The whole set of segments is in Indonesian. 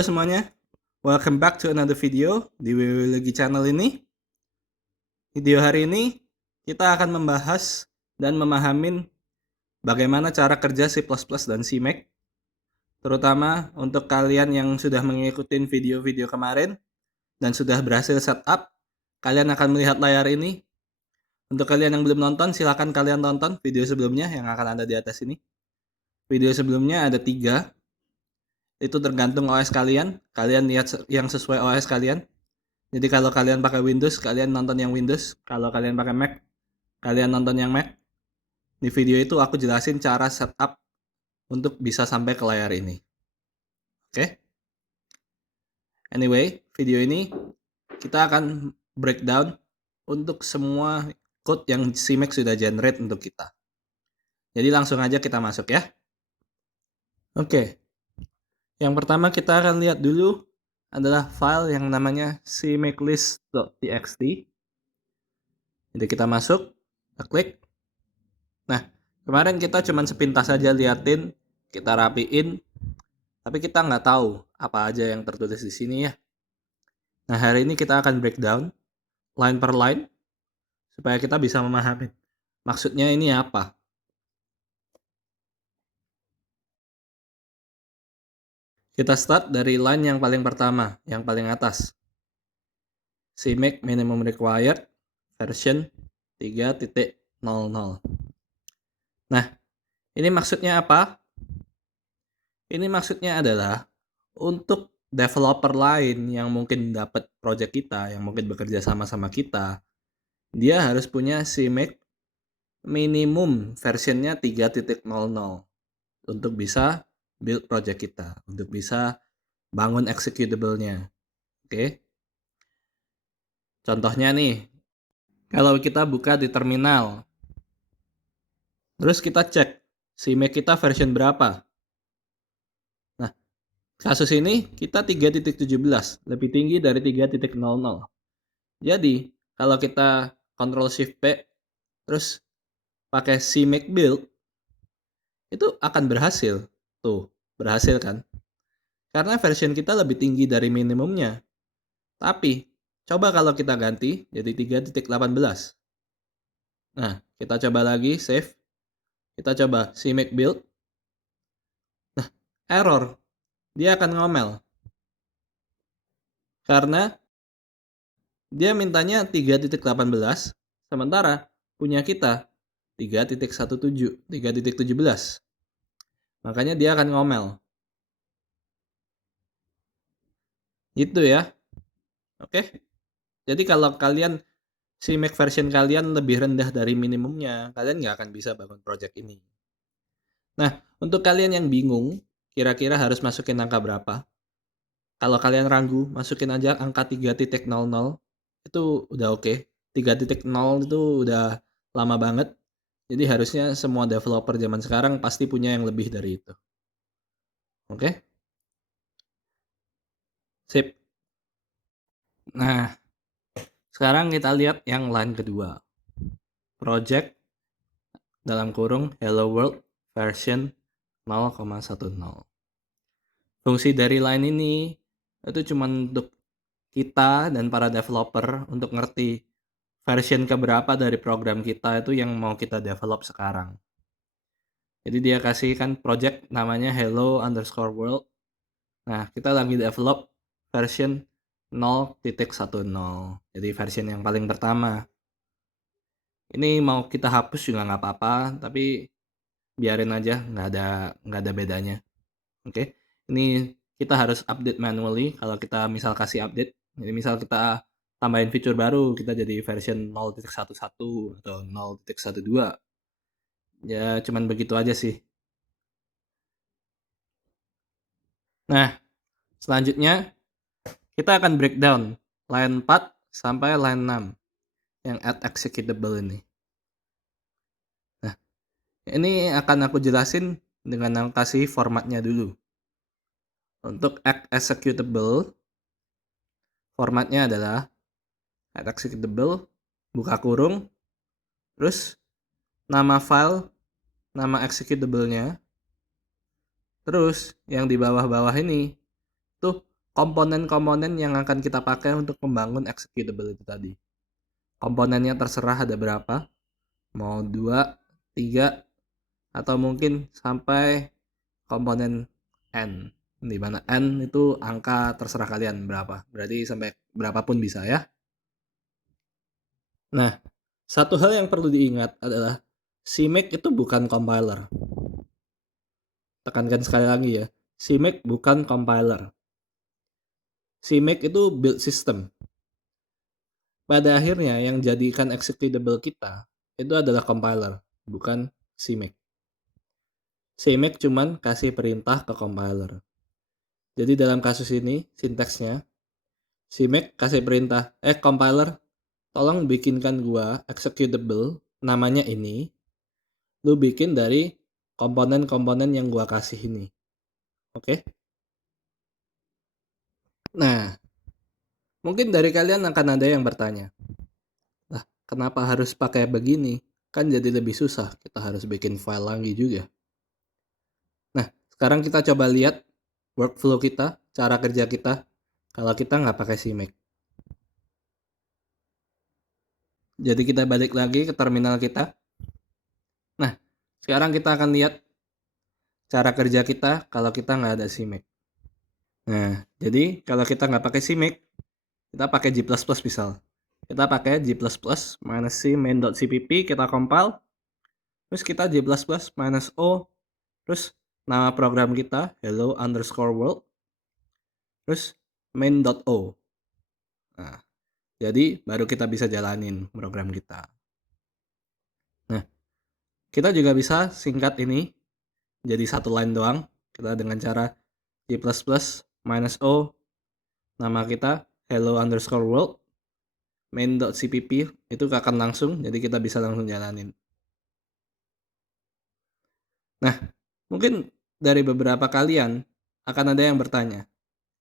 Halo semuanya, welcome back to another video di WWLegi channel ini. Video hari ini kita akan membahas dan memahamin bagaimana cara kerja C++ dan CMake, terutama untuk kalian yang sudah mengikuti video-video kemarin dan sudah berhasil setup. Kalian akan melihat layar ini. Untuk kalian yang belum nonton, silahkan kalian tonton video sebelumnya yang akan ada di atas ini. Video sebelumnya ada 3. Itu tergantung OS kalian. Kalian lihat yang sesuai OS kalian. Jadi kalau kalian pakai Windows, kalian nonton yang Windows. Kalau kalian pakai Mac, kalian nonton yang Mac. Di video itu aku jelasin cara setup untuk bisa sampai ke layar ini. Oke? Anyway, video ini kita akan breakdown untuk semua code yang CMake sudah generate untuk kita. Jadi langsung aja kita masuk ya. Oke. Yang pertama kita akan lihat dulu adalah file yang namanya cmakelist.txt. Jadi kita masuk, kita klik. Nah, kemarin kita cuma sepintas saja liatin, kita rapiin, tapi kita nggak tahu apa aja yang tertulis di sini ya. Nah, hari ini kita akan breakdown line per line supaya kita bisa memahami maksudnya ini apa. Kita start dari line yang paling pertama, yang paling atas. CMake minimum required version 3.0.0. Nah, ini maksudnya apa? Ini maksudnya adalah untuk developer lain yang mungkin dapat project kita, yang mungkin bekerja sama-sama kita, dia harus punya CMake minimum versionnya 3.0.0 untuk bisa build project kita, untuk bisa bangun executable-nya. Oke. Contohnya nih, kalau kita buka di terminal, terus kita cek CMake kita version berapa. Nah, kasus ini kita 3.17, lebih tinggi dari 3.0.0. Jadi, kalau kita Ctrl Shift P, terus pakai CMake build, itu akan berhasil. Tuh, berhasil kan? Karena version kita lebih tinggi dari minimumnya. Tapi, coba kalau kita ganti jadi 3.18. Nah, kita coba lagi, save. Kita coba CMake build. Nah, error. Dia akan ngomel. Karena dia mintanya 3.18, sementara punya kita 3.17, 3.17. Makanya dia akan ngomel. Gitu ya. Oke. Jadi kalau kalian CMake version kalian lebih rendah dari minimumnya, kalian nggak akan bisa bangun project ini. Nah, untuk kalian yang bingung, kira-kira harus masukin angka berapa? Kalau kalian ragu, masukin aja angka 3.0.0. Itu udah oke. 3.0 itu udah lama banget. Jadi harusnya semua developer zaman sekarang pasti punya yang lebih dari itu. Oke? Sip. Nah, sekarang kita lihat yang line kedua. Project dalam kurung Hello World version 0,10. Fungsi dari line ini itu cuma untuk kita dan para developer untuk ngerti version keberapa dari program kita itu yang mau kita develop sekarang. Jadi dia kasih kan project namanya hello_world. Nah, kita lagi develop version 0.10. Jadi version yang paling pertama. Ini mau kita hapus juga nggak apa-apa, tapi biarin aja, nggak ada bedanya. Oke. Ini kita harus update manually kalau kita misal kasih update. Jadi misal kita tambahin fitur baru, kita jadi version 0.11 atau 0.12. Ya cuman begitu aja sih. Nah, selanjutnya kita akan breakdown line 4 sampai line 6 yang add executable ini. Nah, ini akan aku jelasin dengan kasih formatnya dulu. Untuk add executable, formatnya adalah add executable, buka kurung, terus nama file, nama executable-nya, terus yang di bawah-bawah ini tuh komponen-komponen yang akan kita pakai untuk membangun executable itu tadi. Komponennya terserah ada berapa, mau 2, 3, atau mungkin sampai komponen n, di mana n itu angka terserah kalian berapa, berarti sampai berapapun bisa ya. Nah, satu hal yang perlu diingat adalah CMake itu bukan compiler. Tekankan sekali lagi ya, CMake bukan compiler. CMake itu build system. Pada akhirnya yang jadikan executable kita itu adalah compiler, bukan CMake. CMake cuman kasih perintah ke compiler. Jadi dalam kasus ini sinteksnya, CMake kasih perintah, compiler, tolong bikinkan gua executable namanya ini. Lu bikin dari komponen-komponen yang gua kasih ini. Oke? Nah, mungkin dari kalian akan ada yang bertanya, lah kenapa harus pakai begini? Kan jadi lebih susah, kita harus bikin file lagi juga. Nah, sekarang kita coba lihat workflow kita, cara kerja kita, kalau kita nggak pakai CMake. Jadi kita balik lagi ke terminal kita. Nah, sekarang kita akan lihat cara kerja kita kalau kita nggak ada CMake. Nah, jadi kalau kita nggak pakai CMake, kita pakai G++ misal. Kita pakai G++ minus C main.cpp, kita compile. Terus kita G++ minus O, terus nama program kita hello_world, terus main.o. Nah, jadi baru kita bisa jalanin program kita. Nah, kita juga bisa singkat ini jadi satu line doang. Kita dengan cara G++ minus O, nama kita hello_world, main.cpp, itu akan langsung, jadi kita bisa langsung jalanin. Nah, mungkin dari beberapa kalian akan ada yang bertanya,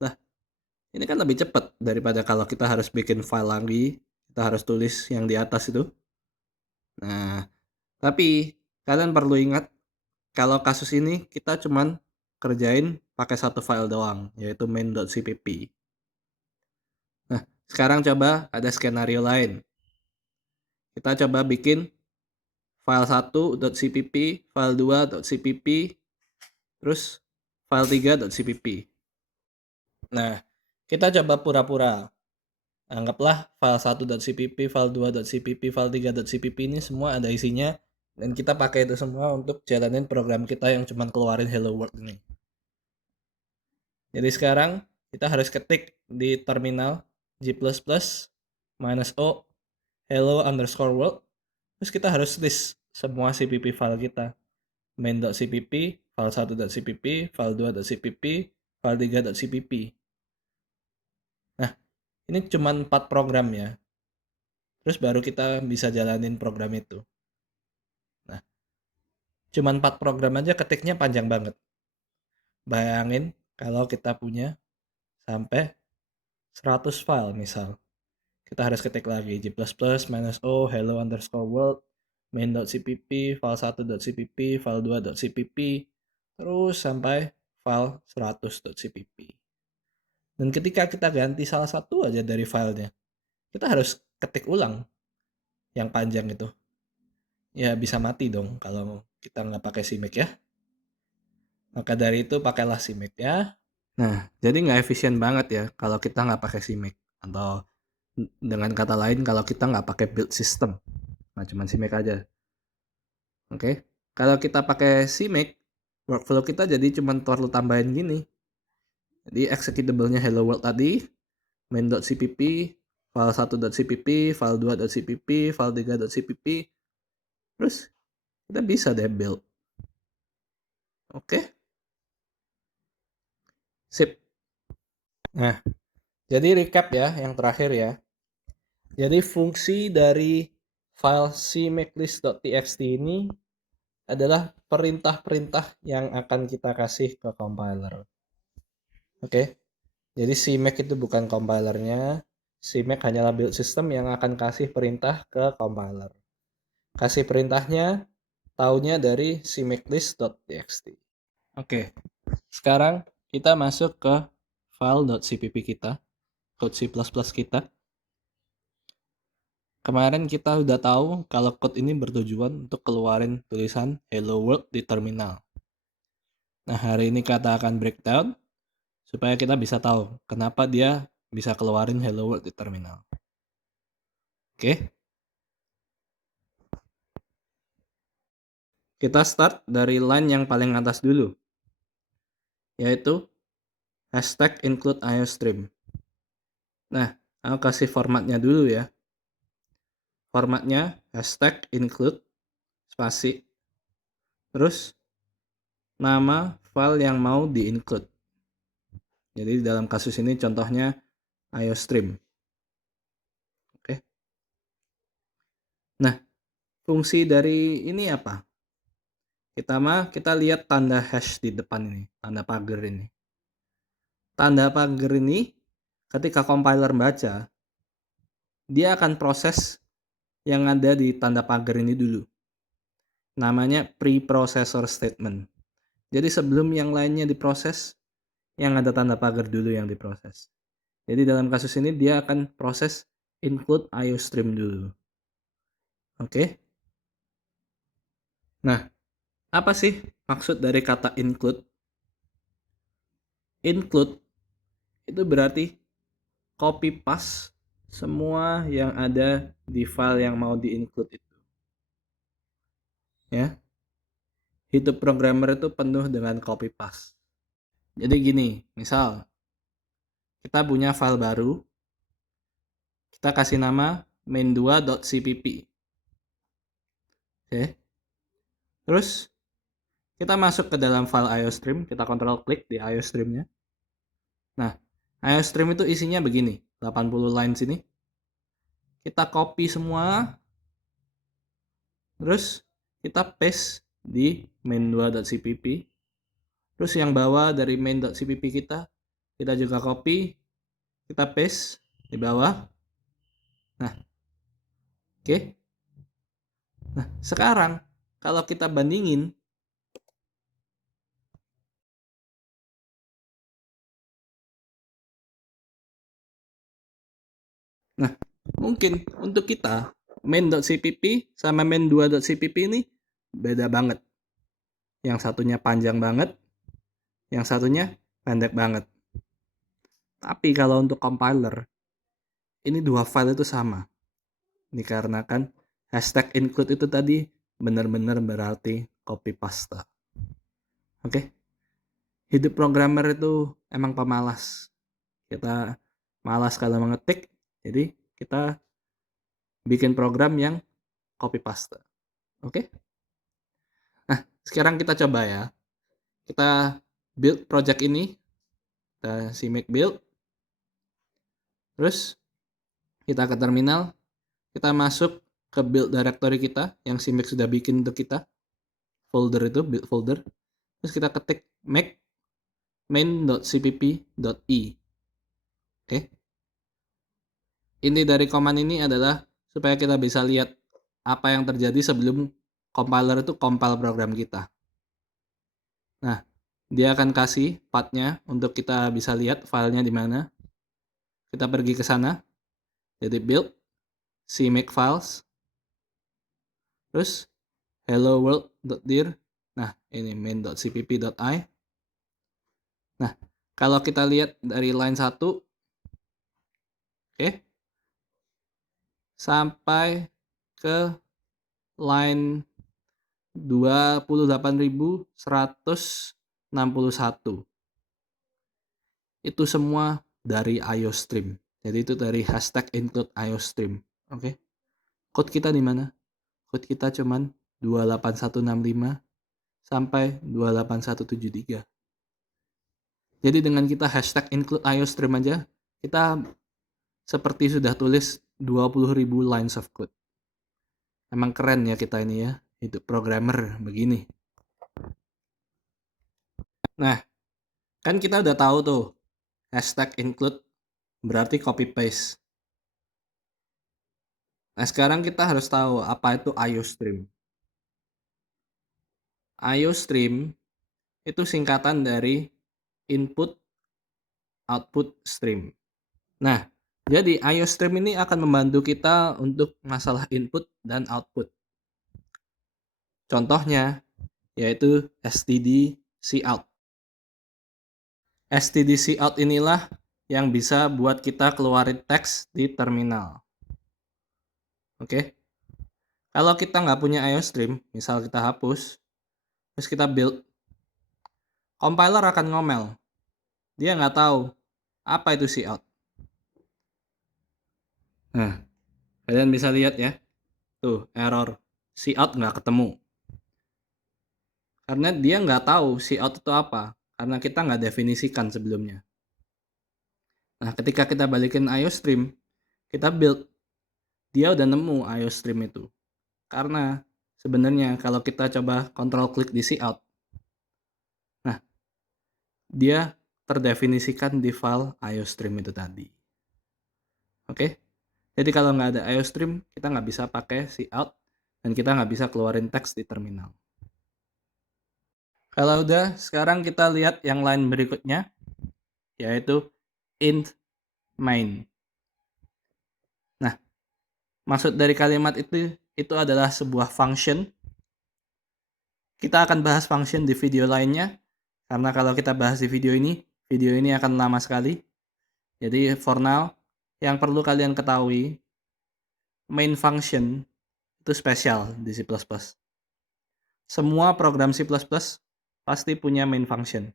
lah ini kan lebih cepat daripada kalau kita harus bikin file lagi, kita harus tulis yang di atas itu. Nah, tapi kalian perlu ingat kalau kasus ini kita cuman kerjain pakai satu file doang, yaitu main.cpp. Nah, sekarang coba ada skenario lain. Kita coba bikin file 1.cpp, file 2.cpp, terus file 3.cpp. Nah, kita coba pura-pura. Anggaplah file 1.cpp, file 2.cpp, file 3.cpp ini semua ada isinya, dan kita pakai itu semua untuk jalanin program kita yang cuma keluarin hello world ini. Jadi sekarang kita harus ketik di terminal G++ minus O hello_world. Terus kita harus list semua cpp file kita. Main.cpp, file 1.cpp, file 2.cpp, file 3.cpp. Nah, ini cuma 4 program ya. Terus baru kita bisa jalanin program itu. Nah, cuma 4 program aja ketiknya panjang banget. Bayangin kalau kita punya sampai 100 file misal. Kita harus ketik lagi G++ minus O hello_world main.cpp, file 1.cpp, file 2.cpp, terus sampai file 100.cpp. Dan ketika kita ganti salah satu aja dari filenya, kita harus ketik ulang yang panjang itu. Ya bisa mati dong kalau kita nggak pakai CMake ya. Maka dari itu pakailah CMake ya. Nah, jadi nggak efisien banget ya kalau kita nggak pakai CMake. Atau dengan kata lain kalau kita nggak pakai build system. Nah, cuma CMake aja. Oke. Kalau kita pakai CMake, workflow kita jadi cuma perlu tambahin gini. Jadi executable-nya hello world tadi, main.cpp, file 1.cpp, file 2.cpp, file 3.cpp. Terus kita bisa deh build. Oke. Sip. Nah, jadi recap ya yang terakhir ya. Jadi fungsi dari file cmakelist.txt ini adalah perintah-perintah yang akan kita kasih ke compiler. Oke. Jadi CMake itu bukan compilernya. CMake hanyalah build system yang akan kasih perintah ke compiler. Kasih perintahnya taunya dari cmakelist.txt. Oke. Sekarang kita masuk ke file.cpp kita, code C++ kita. Kemarin kita udah tahu kalau code ini bertujuan untuk keluarin tulisan Hello World di terminal. Nah, hari ini kita akan breakdown supaya kita bisa tahu kenapa dia bisa keluarin Hello World di terminal. Oke. Kita start dari line yang paling atas dulu, yaitu hashtag include IOStream. Nah, aku kasih formatnya dulu ya. Formatnya hashtag include spasi, terus nama file yang mau di-include. Jadi dalam kasus ini contohnya IOStream. Oke. Nah, fungsi dari ini apa? Kita lihat tanda hash di depan ini, tanda pagar ini. Tanda pagar ini ketika compiler baca, dia akan proses yang ada di tanda pagar ini dulu. Namanya preprocessor statement. Jadi sebelum yang lainnya diproses, yang ada tanda pagar dulu yang diproses. Jadi dalam kasus ini dia akan proses include IOStream dulu. Oke. Nah, apa sih maksud dari kata include? Include itu berarti copy paste semua yang ada di file yang mau di-include itu. Ya. Hidup programmer itu penuh dengan copy paste. Jadi gini, misal kita punya file baru, kita kasih nama main2.cpp. Oke. Terus kita masuk ke dalam file IOStream, kita kontrol klik di IOStream-nya. Nah, IOStream itu isinya begini, 80 lines ini. Kita copy semua, terus kita paste di main2.cpp. Terus yang bawah dari main.cpp kita juga copy, kita paste di bawah. Nah, oke. Nah, sekarang kalau kita bandingin, nah, mungkin untuk kita main.cpp sama main2.cpp ini beda banget. Yang satunya panjang banget, yang satunya pendek banget. Tapi kalau untuk compiler, ini dua file itu sama. Dikarenakan hashtag include itu tadi benar-benar berarti copy paste. Oke. Hidup programmer itu emang pemalas. Kita malas kalau mengetik, jadi kita bikin program yang copy paste. Oke? Nah, sekarang kita coba ya. Kita build project ini. Kita make build. Terus kita ke terminal. Kita masuk ke build directory kita yang CMake sudah bikin untuk kita. Folder itu, build folder. Terus kita ketik make main.cpp.i. Oke. Inti dari command ini adalah supaya kita bisa lihat apa yang terjadi sebelum compiler itu compile program kita. Nah, dia akan kasih path-nya untuk kita bisa lihat filenya di mana. Kita pergi ke sana. Jadi build CMake files. Terus hello world.dir. Nah, ini main.cpp.i. Nah, kalau kita lihat dari line 1, oke, sampai ke line 28.161. Itu semua dari IOStream. Jadi itu dari hashtag include IOStream. Oke. Code kita di mana? Code kita cuman 28165 sampai 28173. Jadi dengan kita hashtag include IOStream aja, kita seperti sudah tulis 20.000 lines of code. Emang keren ya kita ini ya, hidup programmer begini. Nah, kan kita udah tahu tuh, hashtag include berarti copy paste. Nah, sekarang kita harus tahu apa itu IOStream. IOStream itu singkatan dari input output stream. Nah, jadi IOStream ini akan membantu kita untuk masalah input dan output. Contohnya yaitu std cout. std cout inilah yang bisa buat kita keluarin teks di terminal. Oke. Kalau kita nggak punya IOStream, misal kita hapus, terus kita build, compiler akan ngomel. Dia nggak tahu apa itu cout. Nah, kalian bisa lihat ya, tuh error cout nggak ketemu. Karena dia nggak tahu cout itu apa, karena kita nggak definisikan sebelumnya. Nah, ketika kita balikin IOStream, kita build, dia udah nemu IOStream itu. Karena sebenarnya kalau kita coba control klik di cout, nah dia terdefinisikan di file IOStream itu tadi. Oke, jadi kalau nggak ada IOStream, kita nggak bisa pakai cout dan kita nggak bisa keluarin teks di terminal. Kalau udah, sekarang kita lihat yang lain berikutnya, yaitu int main. Nah, maksud dari kalimat itu adalah sebuah function. Kita akan bahas function di video lainnya, karena kalau kita bahas di video ini akan lama sekali. Jadi for now, yang perlu kalian ketahui, main function itu spesial di C++. Semua program C++ pasti punya main function.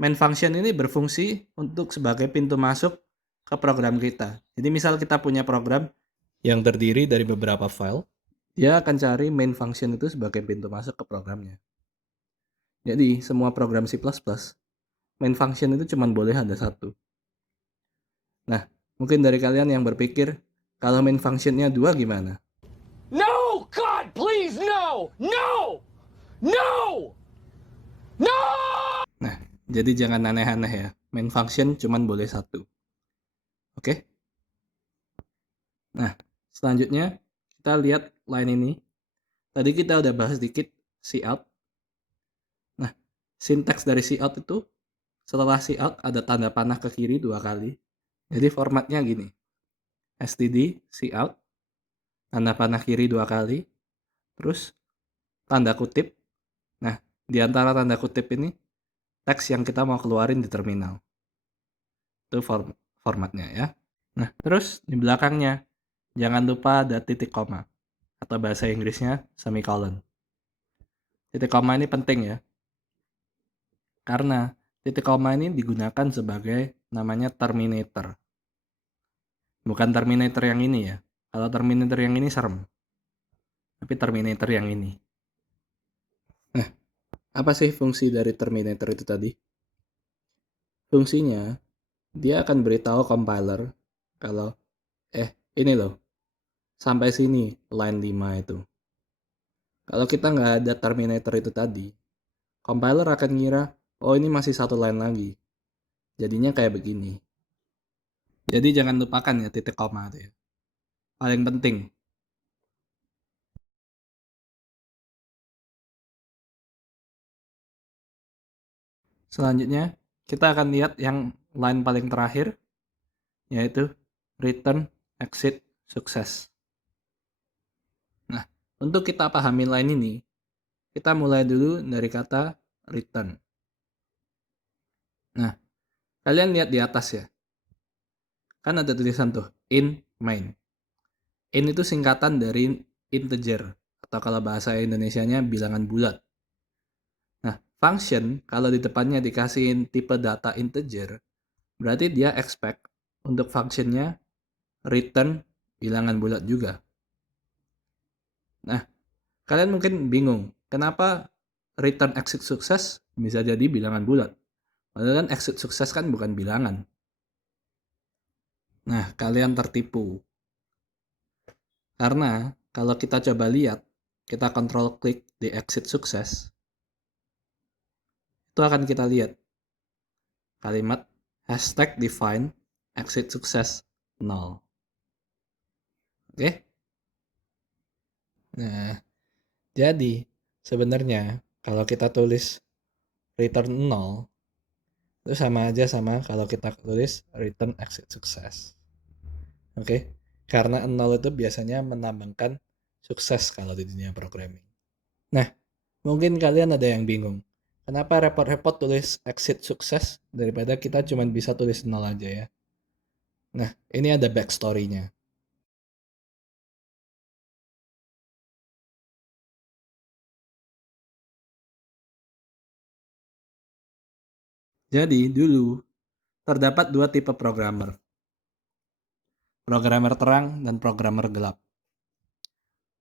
Main function ini berfungsi untuk sebagai pintu masuk ke program kita. Jadi misal kita punya program yang terdiri dari beberapa file, dia akan cari main function itu sebagai pintu masuk ke programnya. Jadi semua program C++, main function itu cuma boleh ada satu. Nah, mungkin dari kalian yang berpikir, kalau main functionnya 2 gimana? No! God, please, no! No! No! No! Nah, jadi jangan aneh-aneh ya. Main function cuma boleh satu. Oke? Nah, selanjutnya kita lihat line ini. Tadi kita udah bahas dikit cout. Nah, sintaks dari cout itu, setelah cout ada tanda panah ke kiri 2 kali. Jadi formatnya gini. std cout, tanda panah kiri 2 kali, terus tanda kutip. Nah, di antara tanda kutip ini, teks yang kita mau keluarin di terminal. Itu formatnya ya. Nah, terus di belakangnya, jangan lupa ada titik koma. Atau bahasa Inggrisnya semicolon. Titik koma ini penting ya. Karena titik koma ini digunakan sebagai namanya terminator. Bukan terminator yang ini ya. Kalau terminator yang ini serem. Tapi terminator yang ini. Nah, apa sih fungsi dari terminator itu tadi? Fungsinya, dia akan beritahu compiler kalau, ini loh, sampai sini line 5 itu. Kalau kita nggak ada terminator itu tadi, compiler akan ngira, oh ini masih satu line lagi. Jadinya kayak begini. Jadi jangan lupakan ya titik koma itu ya. Paling penting. Selanjutnya, kita akan lihat yang line paling terakhir, yaitu return exit success. Nah, untuk kita pahami line ini, kita mulai dulu dari kata return. Nah, kalian lihat di atas ya. Kan ada tulisan tuh, in main. In itu singkatan dari integer, atau kalau bahasa Indonesianya bilangan bulat. Nah, function kalau di depannya dikasihin tipe data integer, berarti dia expect untuk functionnya return bilangan bulat juga. Nah, kalian mungkin bingung, kenapa return exit success bisa jadi bilangan bulat? Padahal kan exit success kan bukan bilangan. Nah, kalian tertipu. Karena kalau kita coba lihat, kita control klik di exit success, itu akan kita lihat kalimat hashtag define exit success 0. Oke? Nah, jadi sebenarnya kalau kita tulis return 0, Itu sama aja sama kalau kita tulis return exit success. Oke, karena 0 itu biasanya melambangkan sukses kalau di dunia programming. Nah, mungkin kalian ada yang bingung. Kenapa repot-repot tulis exit sukses daripada kita cuma bisa tulis 0 aja ya? Nah, ini ada backstory-nya. Jadi, dulu terdapat dua tipe programmer. Programmer terang dan programmer gelap.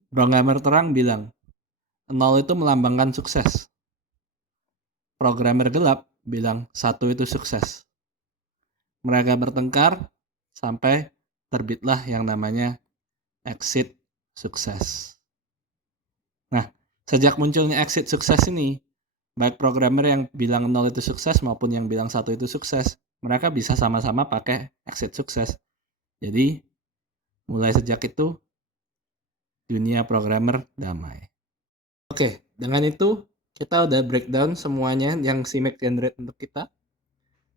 Programmer terang bilang, 0 itu melambangkan sukses. Programmer gelap bilang 1 itu sukses. Mereka bertengkar sampai terbitlah yang namanya exit sukses. Nah, sejak munculnya exit sukses ini, baik programmer yang bilang 0 itu sukses maupun yang bilang 1 itu sukses, mereka bisa sama-sama pakai exit sukses. Jadi, mulai sejak itu, dunia programmer damai. Oke, dengan itu kita udah breakdown semuanya yang CMake generate untuk kita.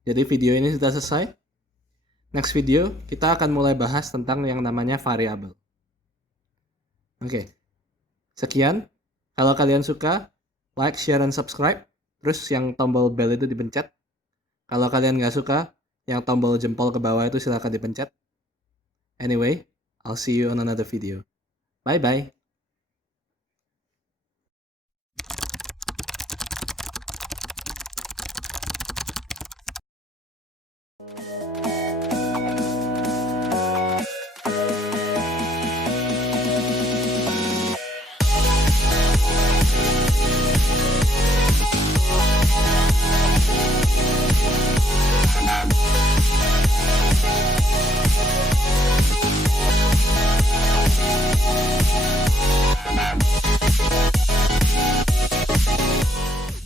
Jadi video ini sudah selesai. Next video, kita akan mulai bahas tentang yang namanya variabel. Oke, sekian. Kalau kalian suka, like, share, dan subscribe. Terus yang tombol bell itu dipencet. Kalau kalian nggak suka, yang tombol jempol ke bawah itu silahkan dipencet. Anyway, I'll see you on another video. Bye-bye.